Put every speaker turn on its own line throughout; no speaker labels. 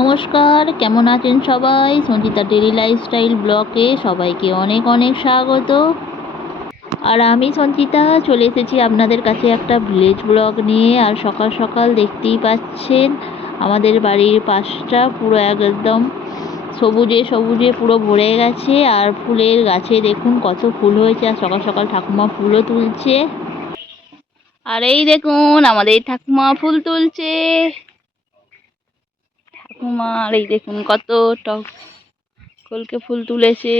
নমস্কার, কেমন আছেন সবাই? সঞ্চিতা ডেলি লাইফস্টাইল ব্লকে সবাইকে অনেক অনেক স্বাগত। আর আমি সঞ্চিতা চলে এসেছি আপনাদের কাছে একটা ভিলেজ ব্লগ নিয়ে। আর সকাল সকাল দেখতেই পাচ্ছেন, আমাদের বাড়ির পাশটা পুরো একদম সবুজে সবুজে পুরো ভরে গেছে। আর ফুলের গাছে দেখুন কত ফুল হয়েছে। আর সকাল সকাল ঠাকুমা ফুলও তুলছে। আর এই দেখুন, আমাদের ঠাকুমা ফুল তুলছে। ঠাকুমার এই দেখুন কত টক কলকে ফুল তুলেছে।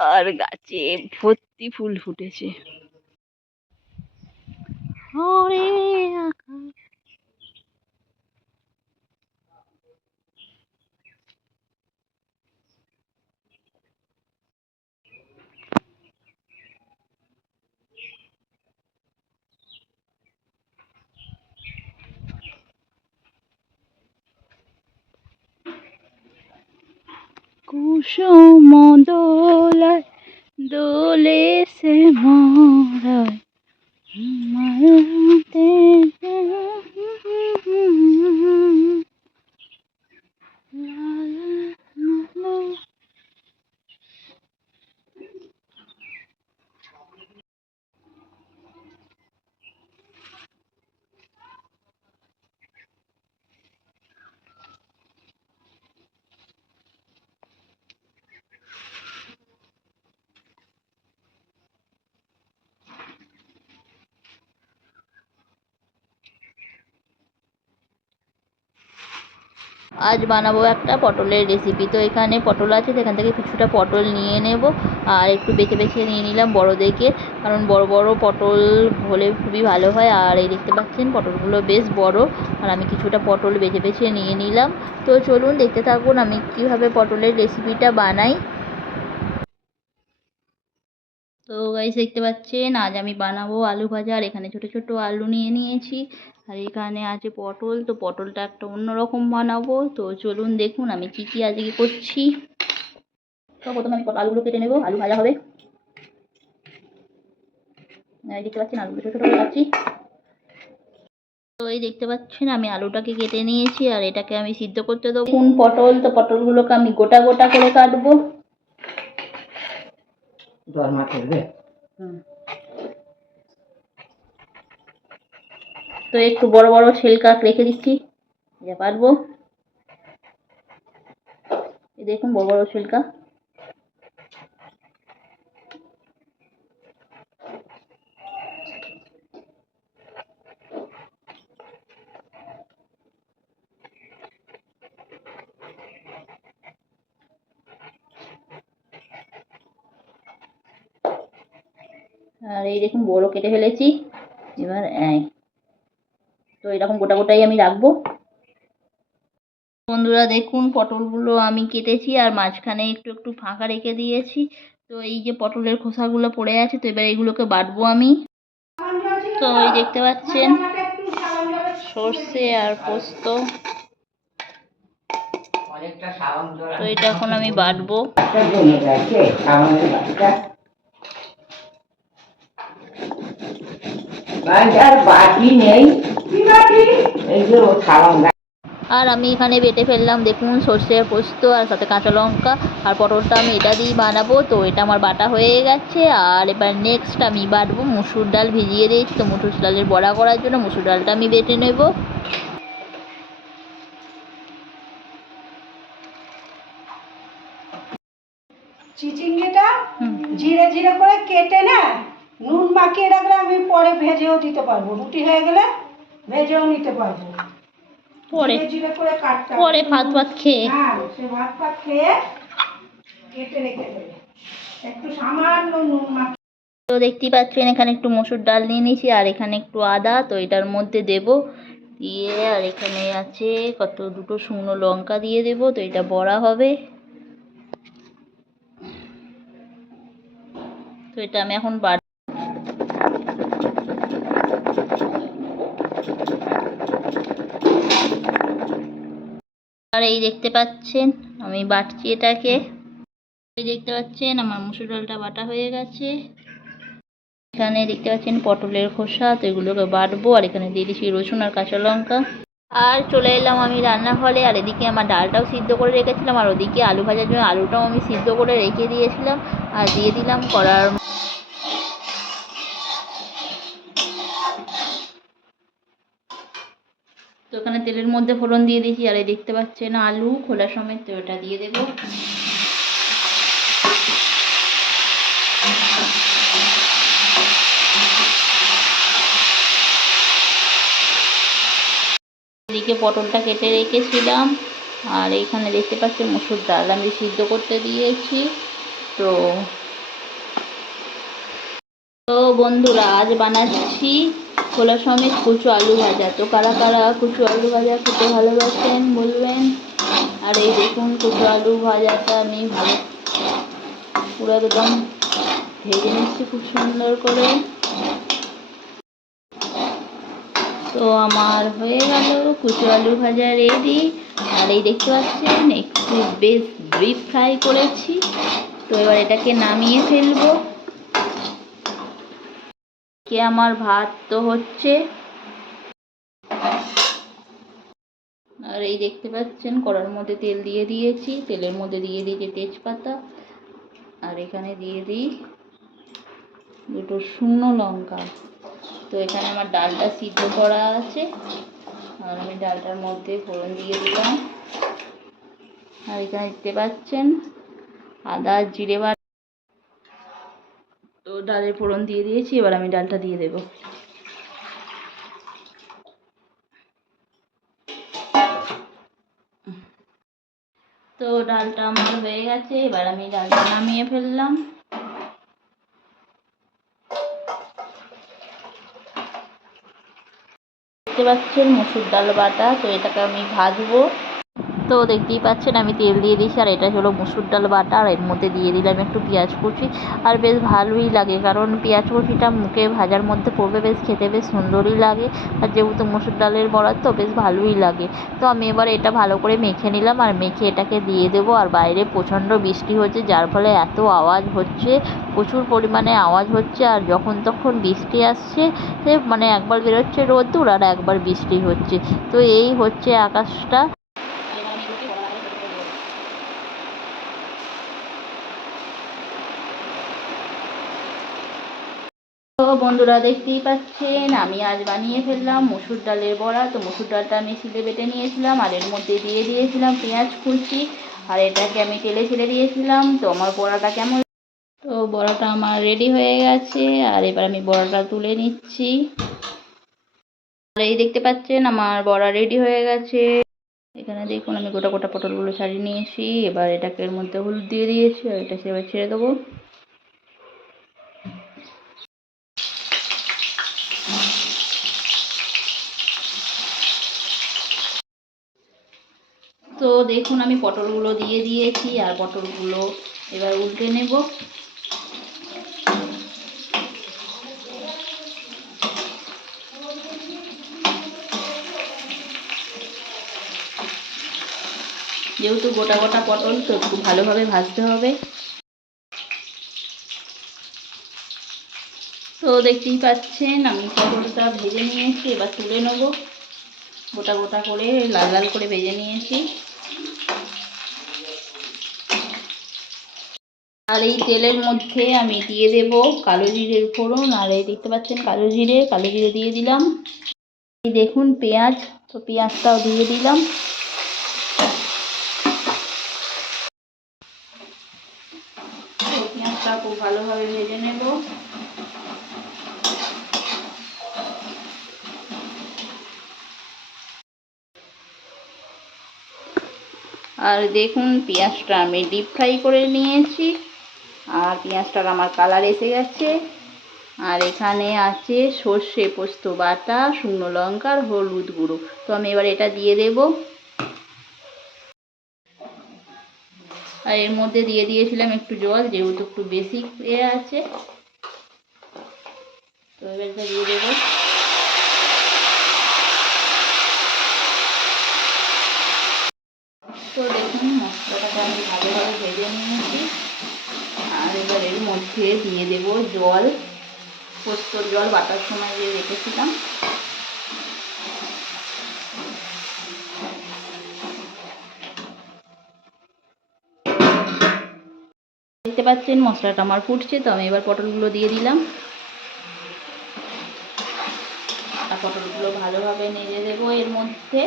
আর গাছে ভর্তি ফুল ফুটেছে। হরে কুসুম দোলায় দোলে সে মরায় মায়াতে আজ বানাবো একটা পটলের রেসিপি তো এখানে পটল আছে সেখান থেকে কিছুটা পটল নিয়ে নেব। আর একটু বেছে বেছে নিয়ে নিলাম বড় দেখে কারণ বড় বড় পটল হলে খুবই ভালো হয়। আর এই দেখতে পাচ্ছেন, পটলগুলো বেশ বড়, আর আমি কিছুটা পটল বেছে বেছে নিয়ে নিলাম। তো চলুন দেখতে থাকুন আমি কীভাবে পটলের রেসিপিটা বানাই। তো গাইস দেখতে পাচ্ছেন, আজ আমি বানাবো আলু ভাজা। আর এখানে ছোট ছোট আলু নিয়ে নিয়েছি। আর এখানে আছে পটল, তো পটলটা একটা অন্যরকম বানাবো। তো চলুন দেখুন আমি কি কি আজকে করছি। তো প্রথমে আমি আলুগুলো কেটে নেব। আলু ভাজা হবে। দেখতে পাচ্ছেন, আলুগুলো ছোটো ছোটো তো এই দেখতে পাচ্ছেন, আমি আলুটাকে কেটে নিয়েছি। আর এটাকে আমি সিদ্ধ করতে দেবো। পটল, তো পটলগুলোকে আমি গোটা গোটা করে কাটবো।
দরমা করবে
তো একটু বড় বড় ছেলকা রেখে দিচ্ছি। যা পারব। দেখুন বড় বড় ছেলকা আর এই দেখুন বড় কেটে ফেলেছি। এবার তো এরকম গোটা গোটাই আমি রাখব। বন্ধুরা দেখুন, পটলগুলো আমি কেটেছি আর মাঝখানে একটু একটু ফাঁকা রেখে দিয়েছি। তো এই যে পটলের খোসাগুলো পড়ে আছে, তো এবার এইগুলোকে বাটবো আমি। তো এই দেখতে পাচ্ছেন, সর্ষে আর পোস্ত। তো এটা এখন আমি বাটবো।
বাটি নেই। এই যে
আর আমি এখানে বেটে ফেললাম দেখুন সর্ষে পোস্ত আর সাথে কাঁচা লঙ্কা আর পটলটা আমি এটা দিয়েই বানাবো। তো এটা আমার বাটা হয়ে গেছে। আর এবার নেক্সট আমি বাটবো মুসুর ডাল ভিজিয়ে দিয়েছি। তো মুসুর ডালের বড়া করার জন্য মুসুর ডালটা আমি বেটে নেব।
চিচিঙ্গিটা জিরে জিরে করে কেটে না। নুন মাখিয়ে রাখলে আমি পরে ভেজেও দিতে পারব। রুটি হয়ে গেলে ভেজেও নিতে পারব।
পরে।
জিরে করে কাটতে
পরে ভাত ভাত খেয়ে।
হ্যাঁ সে ভাত ভাত খেয়ে কেটে রেখে দেবে। একটু সামান্য নুন মাখিয়ে
তো দেখতেই পাচ্ছেন এখানে একটু মসুর ডাল নিয়ে নিয়েছি আর এখানে একটু আদা তো এটার মধ্যে দেব। দিয়ে আর এখানে আছে কত দুটো শুকনো লঙ্কা দিয়ে দেব তো এটা বড়া হবে। তো এটা আমি এখন বাট আর এই দেখতে পাচ্ছেন, আমি বাটছি এটাকে। এই দেখতে পাচ্ছেন, আমার মুসুর ডালটা বাটা হয়ে গেছে। এখানে দেখতে পাচ্ছেন পটলের খোসা, তো এগুলোকে বাটবো, আর এখানে দিয়ে দিচ্ছি রসুন আর কাঁচা লঙ্কা। আর চলে এলাম আমি রান্না রান্নাঘরে, আর এদিকে আমার ডালটাও সিদ্ধ করে রেখেছিলাম, আর ওদিকে আলু ভাজার জন্য আলুটাও আমি সিদ্ধ করে রেখে দিয়েছিলাম, আর দিয়ে দিলাম কড়ার তো এখানে তেলের মধ্যে ফোড়ন দিয়ে দিয়েছি, আর এই দেখতে পাচ্ছেন আলু খোলা সমেত, তো এটা দিয়ে দেবো। এদিকে পটলটা কেটে রেখেছিলাম, আর এখানে দেখতে পাচ্ছেন মুসুর ডাল আমি সিদ্ধ করতে দিয়েছি, তো তো বন্ধুরা, আজ বানাচ্ছি খোলা সমেত কুচু আলু ভাজা। তো কারা কারা কুচু আলু ভাজা খেতে ভালোবাসেন বলবেন? আর এই দেখুন, কুচু আলু ভাজাটা আমি ভালো পুরো একদম ভেজে নিচ্ছি খুব সুন্দর করে। তো আমার হয়ে গেল কুচু আলু ভাজা রেডি। আর এই দেখতে পাচ্ছেন, একটু বেশ ডিপ ফ্রাই করেছি। তো এবার এটাকে নামিয়ে ফেলব। কে আমার ভাত তো হচ্ছে? আর এই দেখতে পাচ্ছেন, কড়ার মধ্যে তেল দিয়ে দিয়েছি। তেলের মধ্যে দিয়ে দিয়েছি তেজপাতা। আর এখানে দিয়ে দিই দুটো শুকনো লঙ্কা। তো এখানে আমার ডালটা সিদ্ধ করা আছে। আর আমি ডালটার মধ্যে ফোড়ন দিয়ে দিলাম। আর এখানে দেখতে পাচ্ছেন আদা, জিরে ডালের ফোড়ন দিয়ে দিয়েছি, এবার আমি ডালটা দিয়ে দেবো। তো ডালটা আমার হয়ে গেছে, এবার আমি ডালটা নামিয়ে ফেললাম। দেখতে পাচ্ছেন, মুসুর ডাল বাটা, তো এটাকে আমি ভাজবো। তো দেখতেই পাচ্ছেন আমি তেল দিয়ে দিয়েছি, আর এটা হলো মুসুর ডাল বাটা, আর এর মধ্যে দিয়ে দিলাম একটু পেঁয়াজ কুচি। আর বেশ ভালোই লাগে, কারণ পেঁয়াজ কুচিটা মুখে ভাজার মধ্যে পড়বে, বেশ খেতে বেশ সুন্দরই লাগে। আর যেহেতু মুসুর ডালের বড়া তো বেশ ভালোই লাগে। তো আমি এবার এটা ভালো করে মেখে নিলাম, আর মেখে এটাকে দিয়ে দেবো। আর বাইরে প্রচণ্ড বৃষ্টি হচ্ছে, যার ফলে এত আওয়াজ হচ্ছে, প্রচুর পরিমাণে আওয়াজ হচ্ছে। আর যখন তখন বৃষ্টি আসছে মানে একবার বেরোচ্ছে রোদ্দুর, আর একবার বৃষ্টি হচ্ছে। তো এই হচ্ছে আকাশটা তো বন্ধুরা দেখতেই পাচ্ছেন, আমি আজ বানিয়ে ফেললাম মসুর ডালের বড়া। তো মসুর ডালটা আমি শিলে বেটে নিয়েছিলাম আর এর মধ্যে দিয়ে দিয়েছিলাম পেঁয়াজ কুচি আর এটাকে আমি তেলে ছেড়ে দিয়েছিলাম। তো আমার বড়াটা কেমন তো বড়াটা আমার রেডি হয়ে গেছে আর এবার আমি বড়াটা তুলে নিচ্ছি। আর এই দেখতে পাচ্ছেন আমার বড়া রেডি হয়ে গেছে। এখানে দেখুন আমি গোটা গোটা পটলগুলো ছাড়িয়ে নিয়েছি। এবার এটাকে এর মধ্যে হলুদ দিয়ে দিয়েছি আর এটা এবার ছেড়ে দেবো তো দেখুন, আমি পটলগুলো দিয়ে দিয়েছি আর পটলগুলো এবার উল্টে নেব। যেহেতু গোটা গোটা পটল, তো একটু ভালোভাবে ভাজতে হবে। তো দেখতেই পাচ্ছেন, আমি পটলটা ভেজে নিয়েছি, এবার তুলে নেব। গোটা গোটা করে, লাল লাল করে ভেজে নিয়েছি। আর এই তেলের মধ্যে আমি দিয়ে দেব কালো জিরের ফোড়ন। আর এই দেখতে পাচ্ছেন কালো জিরে কালো জিরে দিয়ে দিলাম। এই দেখুন পেঁয়াজ, তো পেঁয়াজটাও দিয়ে দিলাম। পেঁয়াজটা খুব ভালোভাবে ভেজে নেব। আর দেখুন পেঁয়াজটা আমি ডিপ ফ্রাই করে নিয়েছি। আর পেঁয়াজটার আমার কালার এসে গেছে। আর এখানে আছে সর্ষে পোস্ত বাটা, শুকনো লঙ্কার হলুদ গুঁড়ো। তো আমি এবার এটা দিয়ে দেব। আর এর মধ্যে দিয়ে দিয়েছিলাম একটু জল, যেহেতু একটু বেশি এ আছে। তো এবার এটা দিয়ে দেবো। তো দেখুন, মশলাটাকে আমি ভালোভাবে ভেজে নিয়েছি। এবার এর মধ্যে দিয়ে দেব জল পোস্তর জল বাটার সময় যে রেখেছিলাম। দেখতে পাচ্ছেন, মশলাটা আমার ফুটছে, তো আমি এবার পটলগুলো দিয়ে দিলাম। আর পটলগুলো ভালোভাবে নেড়ে দেবো এর মধ্যে।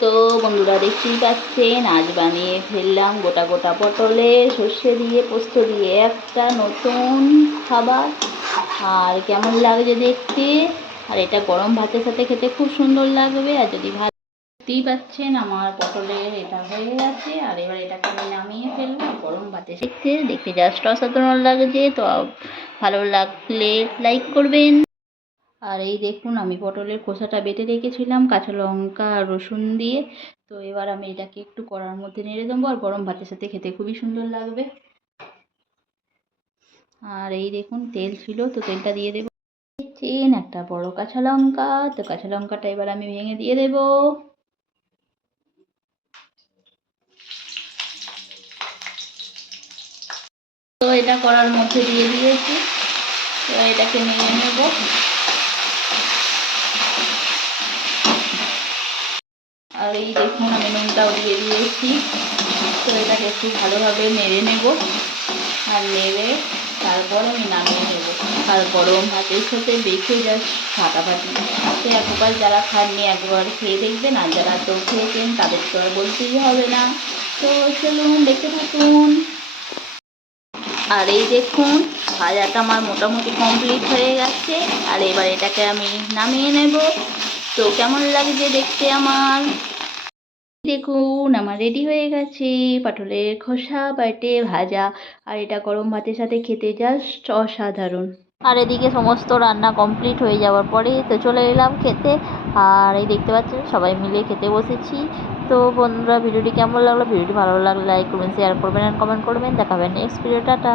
তো বন্ধুরা দেখতেই পাচ্ছেন, আজ বানিয়ে ফেললাম গোটা গোটা পটলে, সর্ষে দিয়ে, পোস্ত দিয়ে একটা নতুন খাবার। আর কেমন লাগছে দেখতে? আর এটা গরম ভাতের সাথে খেতে খুব সুন্দর লাগবে। আর যদি ভাত দেখতেই পাচ্ছেন, আমার পটলের এটা হয়ে গেছে। আর এবার এটাকে আমি নামিয়ে ফেলব গরম ভাতে দেখতে দেখতে জাস্ট অসাধারণ লাগছে। তো ভালো লাগলে লাইক করবেন। আর এই দেখুন, আমি পটলের খোসাটা বেটে রেখেছিলাম, কাঁচা লঙ্কা রসুন দিয়ে। তো এবার আমি এটাকে একটু কড়ার মধ্যে নেড়ে দেবো আর গরম ভাতের সাথে খেতে খুবই সুন্দর লাগবে। আর এই দেখুন, তেল ছিল, তো তেলটা দিয়ে দেবো। চেন একটা বড় কাঁচা লঙ্কা, তো কাঁচা লঙ্কাটা এবার আমি ভেঙে দিয়ে দেবো। তো এটা করার মধ্যে দিয়ে দিয়েছি, তো এটাকে নিয়ে নেব। আর এই দেখুন, আমি নুনটাও দিয়ে দিয়েছি। তো এটাকে একটু ভালোভাবে নেড়ে নেব। আর নেড়ে তারপর আমি নামিয়ে নেব। আর গরম ভাতের সাথে বেঁচে জাস্ট ফাটাফাটি তো একবার যারা খাননি, একবার খেয়ে দেখবেন, আর যারা তো খেয়েছেন, তাদের তো আর বলতেই হবে না। তো চলুন, দেখতে থাকুন। আর এই দেখুন, ভাজাটা আমার মোটামুটি কমপ্লিট হয়ে গেছে। আর এবার এটাকে আমি নামিয়ে নেব। তো কেমন লাগছে দেখতে আমার? দেখুন, আমার রেডি হয়ে গেছে। পটলের খোসা, বাটে ভাজা, আর এটা গরম ভাতের সাথে খেতে জাস্ট অসাধারণ। আর এদিকে সমস্ত রান্না কমপ্লিট হয়ে যাওয়ার পরে তো চলে এলাম খেতে। আর এই দেখতে পাচ্ছেন, সবাই মিলে খেতে বসেছি। তো বন্ধুরা, ভিডিওটি কেমন লাগল? ভিডিওটি ভালো লাগলে লাইক করবেন শেয়ার করবেন আর কমেন্ট করবেন। দেখাবেন নেক্সট ভিডিও টাটা।